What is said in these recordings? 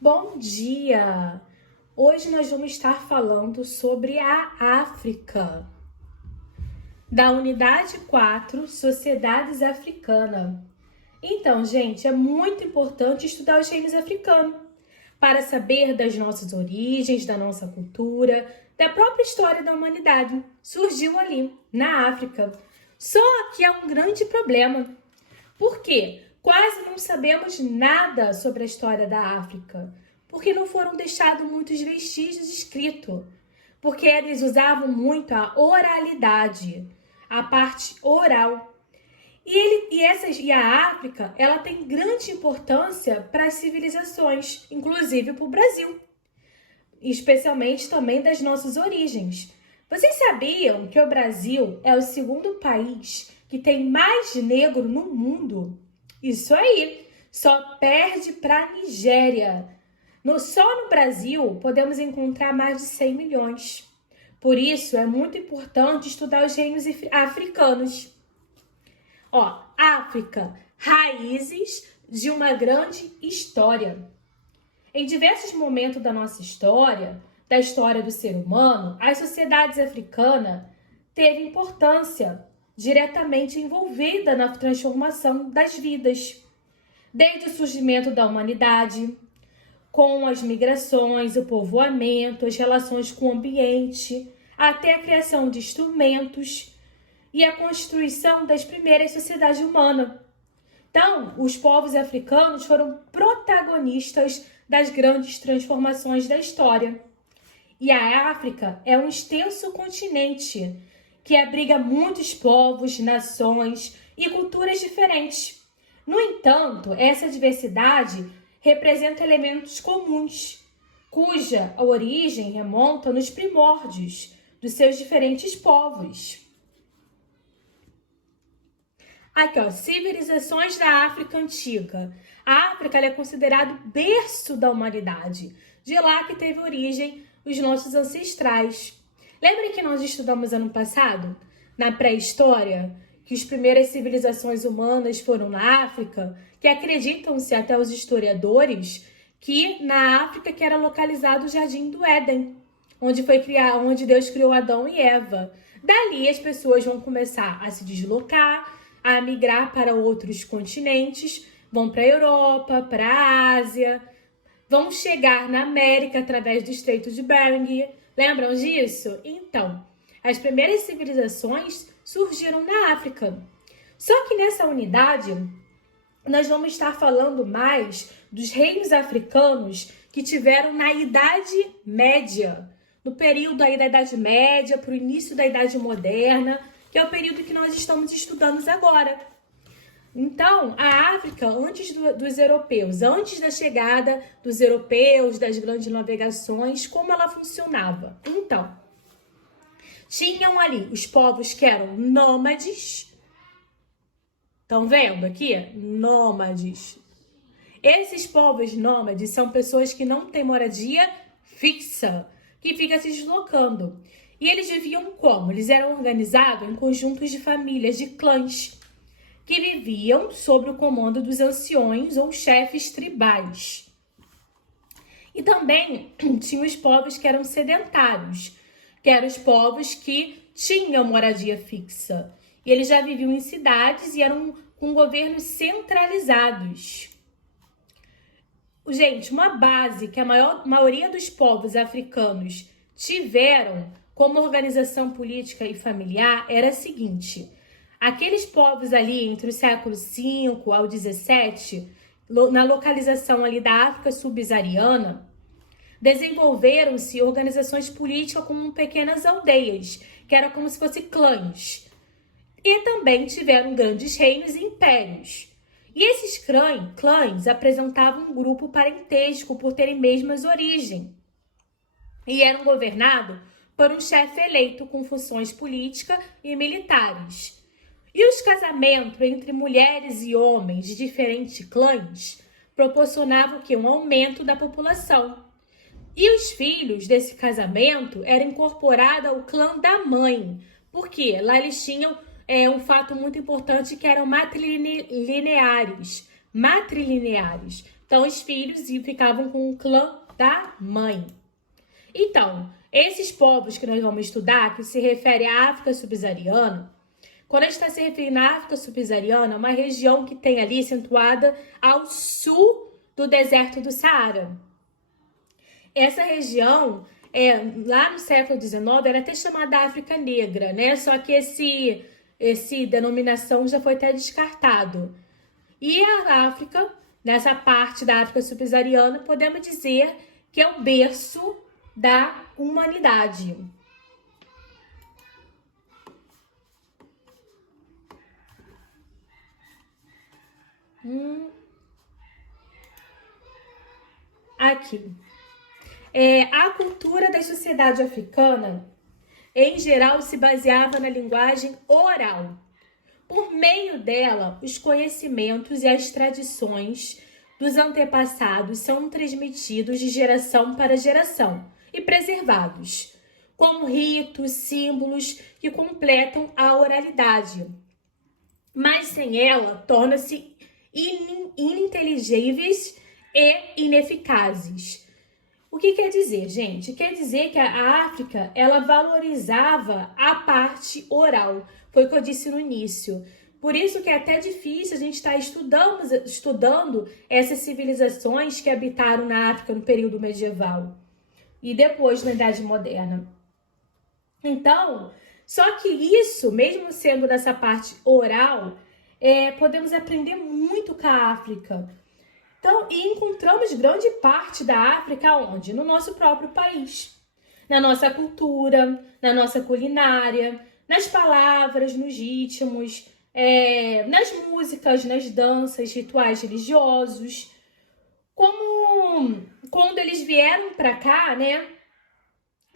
Bom dia! Hoje nós vamos estar falando sobre a África, da unidade 4, Sociedades Africanas. Então, gente, é muito importante estudar os reinos africanos para saber das nossas origens, da nossa cultura, da própria história da humanidade. Surgiu ali, na África. Só que há um grande problema. Por quê? Quase não sabemos nada sobre a história da África, porque não foram deixados muitos vestígios escritos, porque eles usavam muito a oralidade, a parte oral. E a África, ela tem grande importância para as civilizações, inclusive para o Brasil, especialmente também das nossas origens. Vocês sabiam que o Brasil é o segundo país que tem mais negro no mundo? Isso aí, só perde para a Nigéria. Só no Brasil podemos encontrar mais de 100 milhões. Por isso é muito importante estudar os reinos africanos. África, raízes de uma grande história. Em diversos momentos da nossa história, da história do ser humano, as sociedades africanas teve importância diretamente envolvida na transformação das vidas. Desde o surgimento da humanidade, com as migrações, o povoamento, as relações com o ambiente, até a criação de instrumentos e a constituição das primeiras sociedades humanas. Então, os povos africanos foram protagonistas das grandes transformações da história. E a África é um extenso continente que abriga muitos povos, nações e culturas diferentes. No entanto, essa diversidade representa elementos comuns, cuja origem remonta nos primórdios dos seus diferentes povos. Aqui, civilizações da África Antiga. A África é considerada o berço da humanidade. De lá que teve origem os nossos ancestrais. Lembra que nós estudamos ano passado, na pré-história, que as primeiras civilizações humanas foram na África, que acreditam-se até os historiadores que na África que era localizado o Jardim do Éden, onde Deus criou Adão e Eva. Dali as pessoas vão começar a se deslocar, a migrar para outros continentes, vão para a Europa, para a Ásia, vão chegar na América através do Estreito de Bering. Lembram disso? Então, as primeiras civilizações surgiram na África. Só que nessa unidade, nós vamos estar falando mais dos reinos africanos que tiveram na Idade Média, no período aí da Idade Média para o início da Idade Moderna, que é o período que nós estamos estudando agora. Então, a África, antes dos europeus, antes da chegada dos europeus, das grandes navegações, como ela funcionava? Então, tinham ali os povos que eram nômades. Estão vendo aqui? Nômades. Esses povos nômades são pessoas que não têm moradia fixa, que ficam se deslocando. E eles viviam como? Eles eram organizados em conjuntos de famílias, de clãs, que viviam sob o comando dos anciões ou chefes tribais. E também tinham os povos que eram sedentários, que eram os povos que tinham moradia fixa. E eles já viviam em cidades e eram com governos centralizados. Gente, uma base que a maioria dos povos africanos tiveram como organização política e familiar era a seguinte: aqueles povos ali entre o século V ao XVII, na localização ali da África subsaariana, desenvolveram-se organizações políticas como pequenas aldeias, que era como se fossem clãs. E também tiveram grandes reinos e impérios. E esses clãs apresentavam um grupo parentesco por terem mesmas origens. E eram governados por um chefe eleito com funções políticas e militares. E os casamentos entre mulheres e homens de diferentes clãs proporcionavam um aumento da população. E os filhos desse casamento eram incorporados ao clã da mãe, porque lá eles tinham um fato muito importante que eram matrilineares. matrilineares. Então, os filhos ficavam com o clã da mãe. Então, esses povos que nós vamos estudar, que se refere à África subsaariana, quando a gente está se referindo à África subsaariana, é uma região que tem ali situada ao sul do deserto do Saara. Essa região, lá no século XIX, era até chamada África Negra, né? Só que esse denominação já foi até descartado. E a África, nessa parte da África subsaariana, podemos dizer que é o berço da humanidade. Aqui. A cultura da sociedade africana, em geral, se baseava na linguagem oral. Por meio dela, os conhecimentos e as tradições dos antepassados são transmitidos de geração para geração e preservados, como ritos, símbolos que completam a oralidade. Mas sem ela, tornam-se ininteligíveis e ineficazes. O que quer dizer, gente? Quer dizer que a África, ela valorizava a parte oral. Foi o que eu disse no início. Por isso que é até difícil a gente estar estudando essas civilizações que habitaram na África no período medieval e depois na Idade Moderna. Então, só que isso, mesmo sendo nessa parte oral, podemos aprender muito com a África. Então, e encontramos grande parte da África onde? No nosso próprio país. Na nossa cultura, na nossa culinária, nas palavras, nos ritmos, nas músicas, nas danças, rituais religiosos. Como quando eles vieram para cá, né?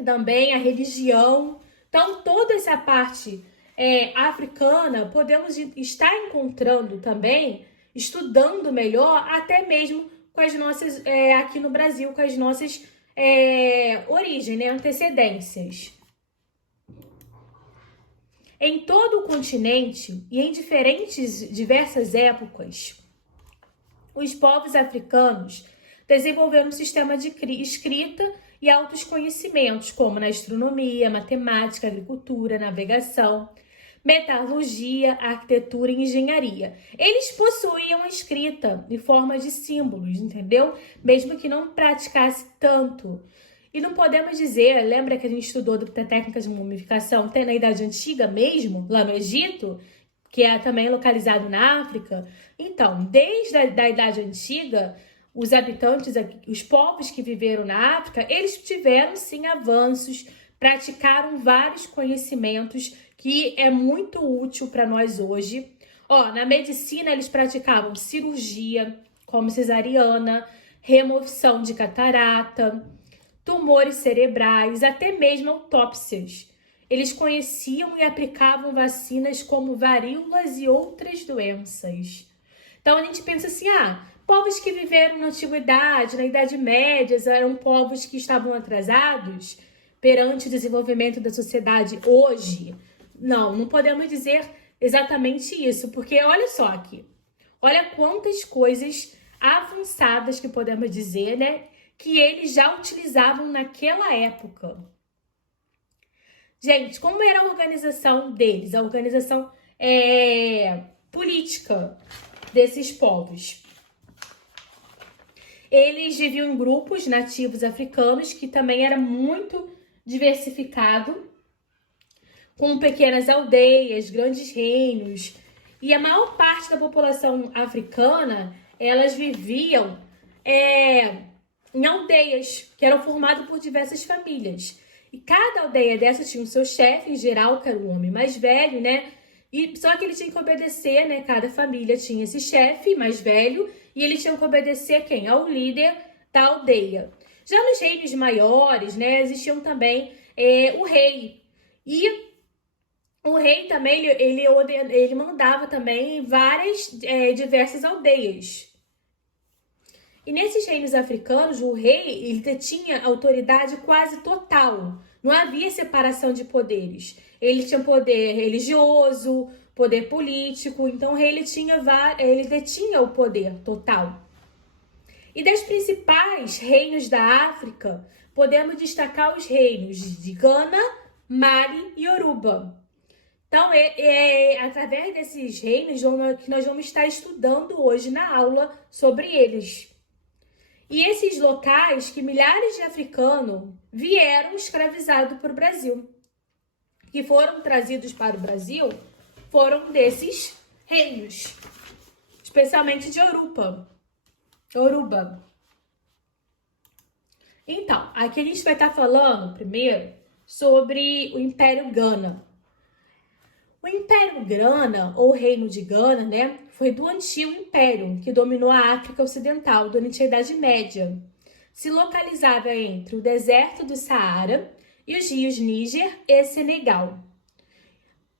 Também a religião. Então, toda essa parte africana, podemos estar encontrando também, estudando melhor, até mesmo com as nossas, aqui no Brasil, com as nossas origens, né, antecedências. Em todo o continente e em diversas épocas, os povos africanos desenvolveram um sistema de escrita e altos conhecimentos, como na astronomia, matemática, agricultura, navegação, metalurgia, arquitetura e engenharia. Eles possuíam a escrita em forma de símbolos, entendeu? Mesmo que não praticasse tanto. E não podemos dizer, lembra que a gente estudou técnicas de mumificação, tem na Idade Antiga mesmo, lá no Egito, que é também localizado na África? Então, desde a Idade Antiga, os habitantes, os povos que viveram na África, eles tiveram sim avanços, praticaram vários conhecimentos que é muito útil para nós hoje. Na medicina eles praticavam cirurgia, como cesariana, remoção de catarata, tumores cerebrais, até mesmo autópsias. Eles conheciam e aplicavam vacinas como varíolas e outras doenças. Então a gente pensa assim, povos que viveram na antiguidade, na Idade Média, eram povos que estavam atrasados perante o desenvolvimento da sociedade hoje. Não podemos dizer exatamente isso, porque olha só aqui, olha quantas coisas avançadas que podemos dizer, né, que eles já utilizavam naquela época. Gente, como era a organização deles, a organização política desses povos? Eles viviam em grupos nativos africanos, que também era muito diversificado, com pequenas aldeias, grandes reinos. E a maior parte da população africana, elas viviam em aldeias, que eram formadas por diversas famílias. E cada aldeia dessa tinha o seu chefe, em geral, que era o homem mais velho, né? E só que ele tinha que obedecer, né? Cada família tinha esse chefe mais velho e ele tinha que obedecer quem? Ao líder da aldeia. Já nos reinos maiores, né? Existiam também o rei. E o rei também, ele mandava também em diversas aldeias. E nesses reinos africanos, o rei ele tinha autoridade quase total. Não havia separação de poderes. Ele tinha poder religioso, poder político. Então o rei ele detinha o poder total. E das principais reinos da África, podemos destacar os reinos de Gana, Mali e Yoruba. Então, através desses reinos que nós vamos estar estudando hoje na aula sobre eles. E esses locais que milhares de africanos vieram escravizados para o Brasil, que foram trazidos para o Brasil, foram desses reinos, especialmente de Yoruba. Então, aqui a gente vai estar falando primeiro sobre o Império Gana. O Império Gana, ou Reino de Gana, né, foi do antigo império que dominou a África Ocidental durante a Idade Média. Se localizava entre o deserto do Saara e os rios Níger e Senegal.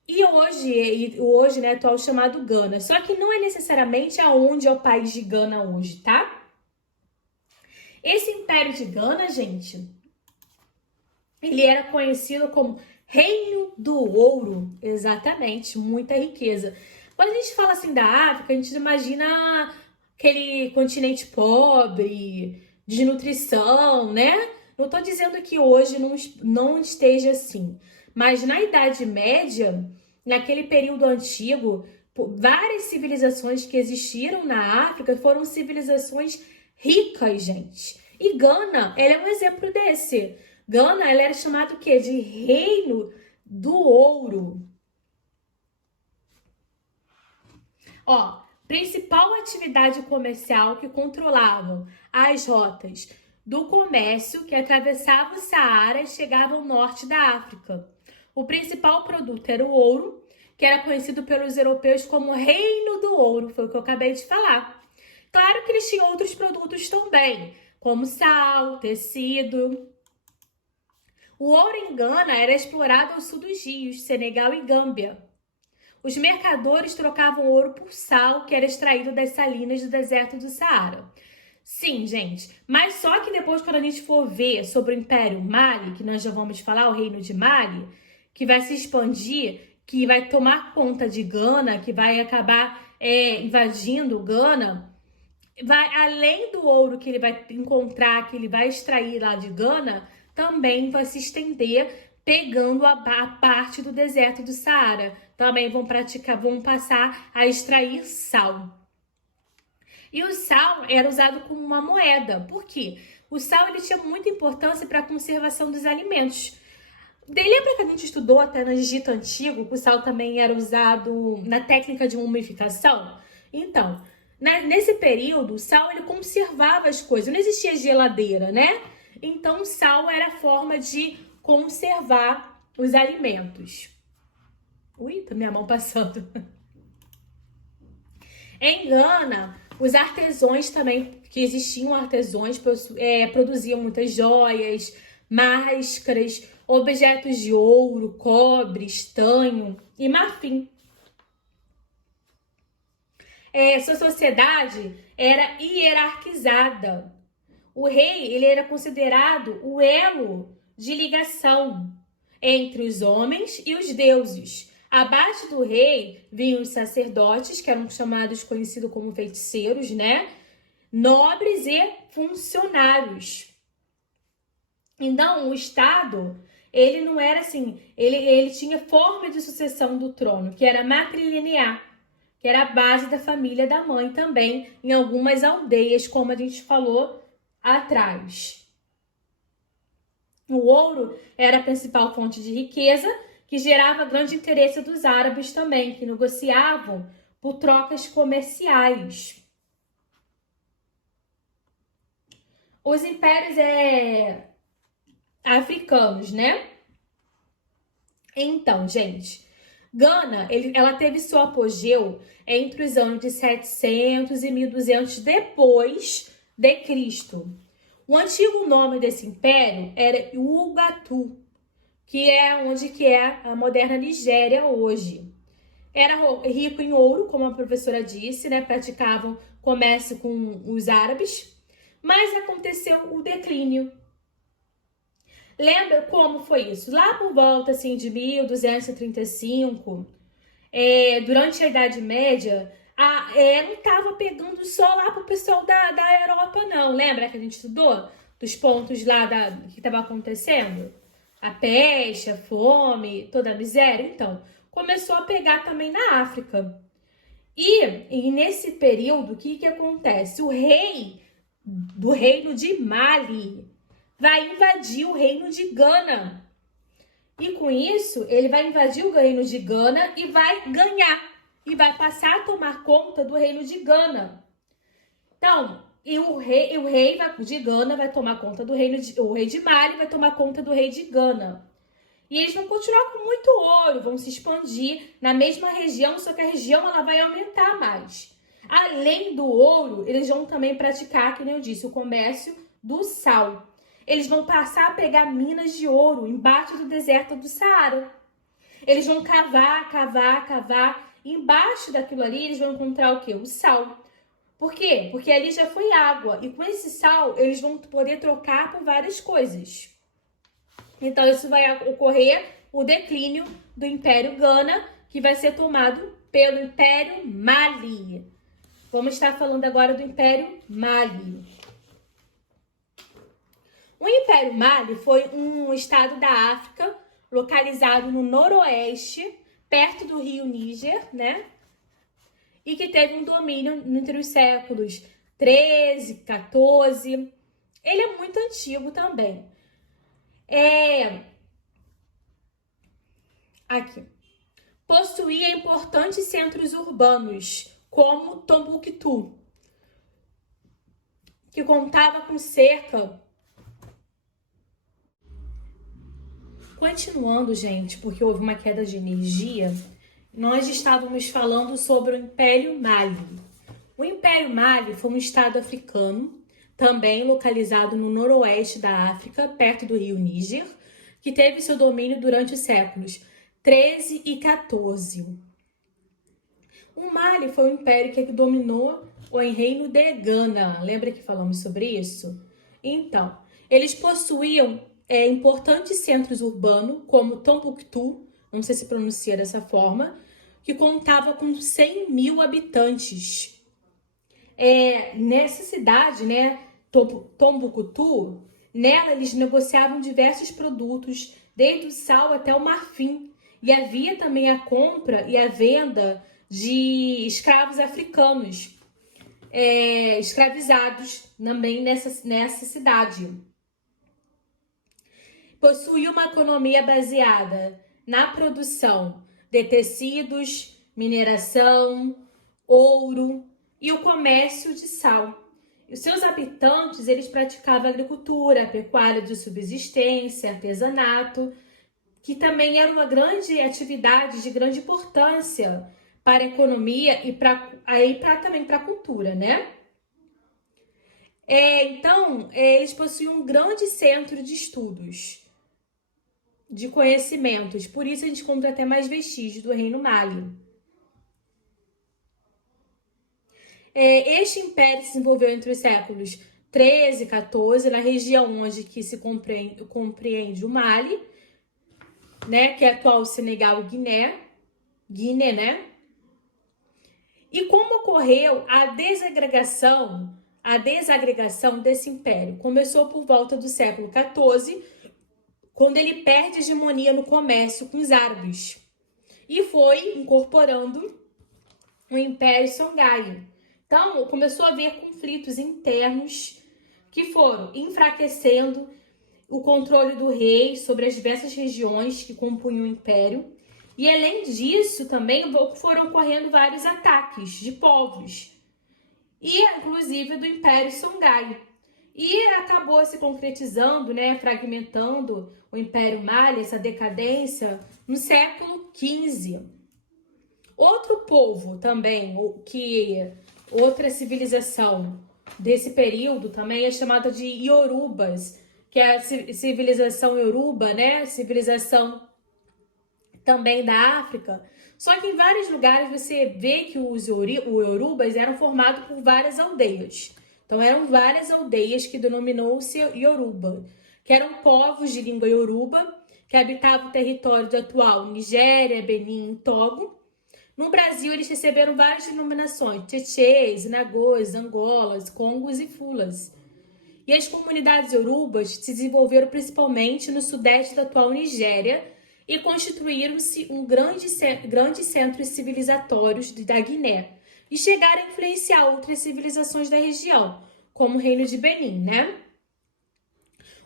E hoje, né, atual chamado Gana. Só que não é necessariamente aonde é o país de Gana hoje, tá? Esse Império de Gana, gente, ele era conhecido como Reino do Ouro. Exatamente, muita riqueza. Quando a gente fala assim da África, a gente imagina aquele continente pobre, de nutrição, né? Não tô dizendo que hoje não esteja assim. Mas na Idade Média, naquele período antigo, várias civilizações que existiram na África foram civilizações ricas, gente. E Gana, ela é um exemplo desse. Gana, ela era chamada o quê? De Reino do Ouro. Ó, principal atividade comercial que controlavam as rotas do comércio que atravessava o Saara e chegava ao norte da África. O principal produto era o ouro, que era conhecido pelos europeus como Reino do Ouro, foi o que eu acabei de falar. Claro que eles tinham outros produtos também, como sal, tecido. O ouro em Gana era explorado ao sul dos rios, Senegal e Gâmbia. Os mercadores trocavam ouro por sal, que era extraído das salinas do deserto do Saara. Sim, gente, mas só que depois, quando a gente for ver sobre o Império Mali, que nós já vamos falar, o Reino de Mali, que vai se expandir, que vai tomar conta de Gana, que vai acabar invadindo Gana, além do ouro que ele vai encontrar, que ele vai extrair lá de Gana, também vai se estender pegando a parte do deserto do Saara. Também vão passar a extrair sal. E o sal era usado como uma moeda. Por quê? O sal ele tinha muita importância para a conservação dos alimentos. Lembra que a gente estudou até no Egito Antigo que o sal também era usado na técnica de mumificação? Então, nesse período, o sal ele conservava as coisas. Não existia geladeira, né? Então, o sal era a forma de conservar os alimentos. Ui, tá minha mão passando. Em Gana, os artesãos também, que existiam artesãos, produziam muitas joias, máscaras, objetos de ouro, cobre, estanho e marfim. Sua sociedade era hierarquizada. O rei ele era considerado o elo de ligação entre os homens e os deuses. Abaixo do rei vinham os sacerdotes, que eram conhecidos como feiticeiros, né? Nobres e funcionários. Então, o Estado, ele não era assim, ele tinha forma de sucessão do trono, que era matrilinear, que era a base da família da mãe também, em algumas aldeias, como a gente falou atrás. O ouro era a principal fonte de riqueza, que gerava grande interesse dos árabes também, que negociavam por trocas comerciais. Os impérios africanos, né? Então, gente, Gana, ela teve seu apogeu entre os anos de 700 e 1200 depois de Cristo. O antigo nome desse império era Ugatu, que é onde é a moderna Nigéria hoje. Era rico em ouro, como a professora disse, né? Praticavam comércio com os árabes, mas aconteceu o declínio. Lembra como foi isso? Lá por volta assim, de 1235, durante a Idade Média, não estava pegando só lá pro pessoal da Europa, não. Lembra que a gente estudou? Dos pontos lá que estava acontecendo? A peste, a fome, toda a miséria. Então, começou a pegar também na África. E nesse período, o que acontece? O rei do reino de Mali vai invadir o reino de Gana. E com isso, ele vai invadir o reino de Gana e vai ganhar. E vai passar a tomar conta do reino de Gana. Então, o rei de Gana vai tomar conta do reino o rei de Mali vai tomar conta do rei de Gana. E eles vão continuar com muito ouro, vão se expandir na mesma região, só que a região ela vai aumentar mais. Além do ouro, eles vão também praticar, como eu disse, o comércio do sal. Eles vão passar a pegar minas de ouro embaixo do deserto do Saara. Eles vão cavar. E embaixo daquilo ali, eles vão encontrar o quê? O sal. Por quê? Porque ali já foi água. E com esse sal, eles vão poder trocar por várias coisas. Então, isso vai ocorrer o declínio do Império Gana, que vai ser tomado pelo Império Mali. Vamos estar falando agora do Império Mali. O Império Mali foi um estado da África, localizado no noroeste, perto do rio Níger, né? E que teve um domínio entre os séculos 13, 14. Ele é muito antigo também. Aqui. Possuía importantes centros urbanos, como Tombouctou, que contava com cerca... Continuando, gente, porque houve uma queda de energia, nós estávamos falando sobre o Império Mali. O Império Mali foi um estado africano, também localizado no noroeste da África, perto do rio Níger, que teve seu domínio durante os séculos 13 e 14. O Mali foi um império que dominou o reino de Gana. Lembra que falamos sobre isso? Então, eles possuíam importantes centros urbanos, como Tombouctou, não sei se pronuncia dessa forma, que contava com 100 mil habitantes. Nessa cidade, né, Tombouctou, nela eles negociavam diversos produtos, desde o sal até o marfim. E havia também a compra e a venda de escravos africanos, escravizados também nessa cidade. Possuía uma economia baseada na produção de tecidos, mineração, ouro e o comércio de sal. Os seus habitantes, eles praticavam agricultura, pecuária de subsistência, artesanato, que também era uma grande atividade de grande importância para a economia e também para a cultura, né? Então, eles possuíam um grande centro de estudos, de conhecimentos. Por isso, a gente encontra até mais vestígios do Reino Mali. Este império se desenvolveu entre os séculos 13 e 14, na região onde que se compreende o Mali, né, que é atual Senegal e Guiné, né? E como ocorreu a desagregação desse império? Começou por volta do século 14, quando ele perde a hegemonia no comércio com os árabes e foi incorporando o Império Songhai. Então, começou a haver conflitos internos que foram enfraquecendo o controle do rei sobre as diversas regiões que compunham o império. E além disso, também foram ocorrendo vários ataques de povos, e inclusive do Império Songhai. E acabou se concretizando, né, fragmentando o Império Mali, essa decadência, no século XV. Outro povo também, outra civilização desse período também é chamada de Iorubas, que é a civilização Yoruba, né? Civilização também da África. Só que em vários lugares você vê que os Yorubas eram formados por várias aldeias. Então eram várias aldeias que denominou-se Yoruba, que eram povos de língua Yoruba, que habitavam o território do atual Nigéria, Benin e Togo, No Brasil, eles receberam várias denominações: Tchetchês, Nagôs, Angolas, Congos e Fulas. E as comunidades iorubas se desenvolveram principalmente no sudeste da atual Nigéria e constituíram-se grandes centros civilizatórios da Guiné e chegaram a influenciar outras civilizações da região, como o Reino de Benin, né?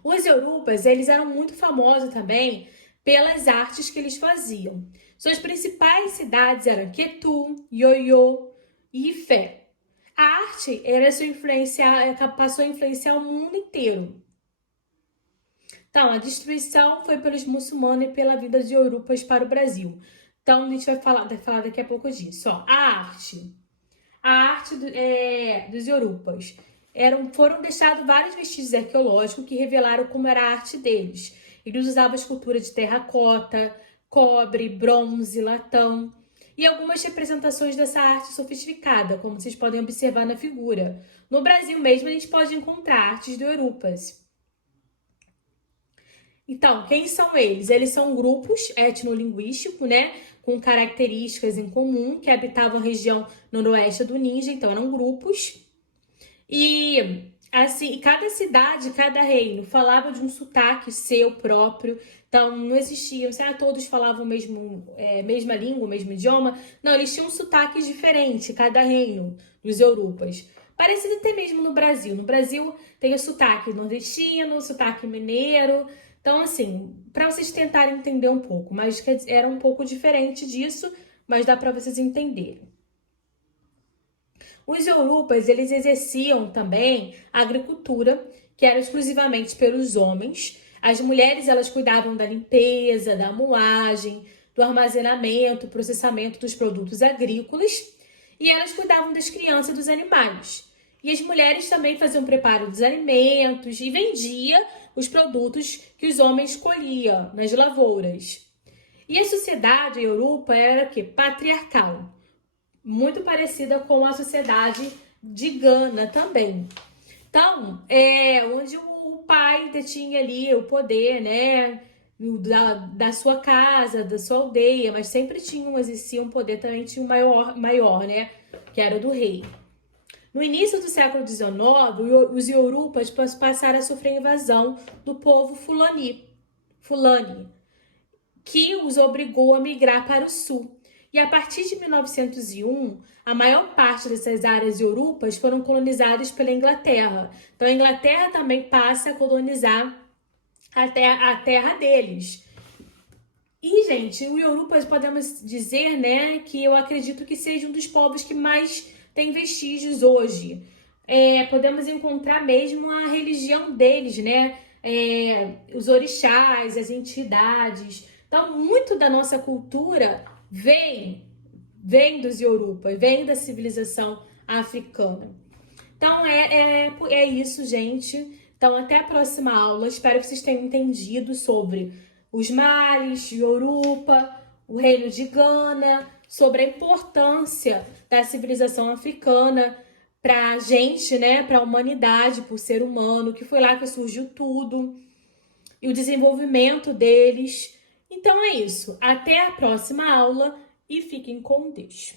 Os iorubas, eles eram muito famosos também pelas artes que eles faziam. Suas principais cidades eram Quetu, Ioiô e Ifé. A arte passou a influenciar o mundo inteiro. Então, a destruição foi pelos muçulmanos e pela vinda de Iorubas para o Brasil. Então, a gente vai falar daqui a pouco disso. Ó, a arte dos Iorubas. Foram deixados vários vestígios arqueológicos que revelaram como era a arte deles. Eles usavam escultura de terracota, cobre, bronze, latão e algumas representações dessa arte sofisticada, como vocês podem observar na figura. No Brasil mesmo, a gente pode encontrar artes do Iorubas. Então, quem são eles? Eles são grupos etnolinguísticos, né, com características em comum, que habitavam a região noroeste do Níger, então eram grupos. E assim, cada cidade, cada reino falava de um sotaque seu próprio. Então, não existiam, todos falavam mesma língua, o mesmo idioma. Não, eles tinham sotaques diferentes, cada reino dos Iorubas. Parecido até mesmo no Brasil. No Brasil tem o sotaque nordestino, o sotaque mineiro. Então, assim, para vocês tentarem entender um pouco, mas era um pouco diferente disso, mas dá para vocês entenderem. Os Iorubas, eles exerciam também a agricultura, que era exclusivamente pelos homens. As mulheres, elas cuidavam da limpeza, da moagem, do armazenamento, processamento dos produtos agrícolas, e elas cuidavam das crianças e dos animais. E as mulheres também faziam preparo dos alimentos e vendiam os produtos que os homens colhiam nas lavouras. E a sociedade Ioruba era o quê? Patriarcal, muito parecida com a sociedade de Gana também. Então, onde o pai detinha ali o poder, né, da sua casa, da sua aldeia, mas sempre existia um poder, também tinha um maior, né, que era o do rei. No início do século XIX, os Iorubas passaram a sofrer invasão do povo Fulani, que os obrigou a migrar para o sul. E a partir de 1901, a maior parte dessas áreas iorubas foram colonizadas pela Inglaterra. Então, a Inglaterra também passa a colonizar a terra deles. E, gente, o Iorubas, podemos dizer, né, que eu acredito que seja um dos povos que mais tem vestígios hoje. Podemos encontrar mesmo a religião deles, né? Os orixás, as entidades. Então, muito da nossa cultura vem dos Iorubas, vem da civilização africana. Então, é isso, gente. Então, até a próxima aula. Espero que vocês tenham entendido sobre os mares, Yoruba, o reino de Gana, sobre a importância da civilização africana para a gente, né, para a humanidade, para o ser humano, que foi lá que surgiu tudo, e o desenvolvimento deles. Então é isso. Até a próxima aula e fiquem com Deus.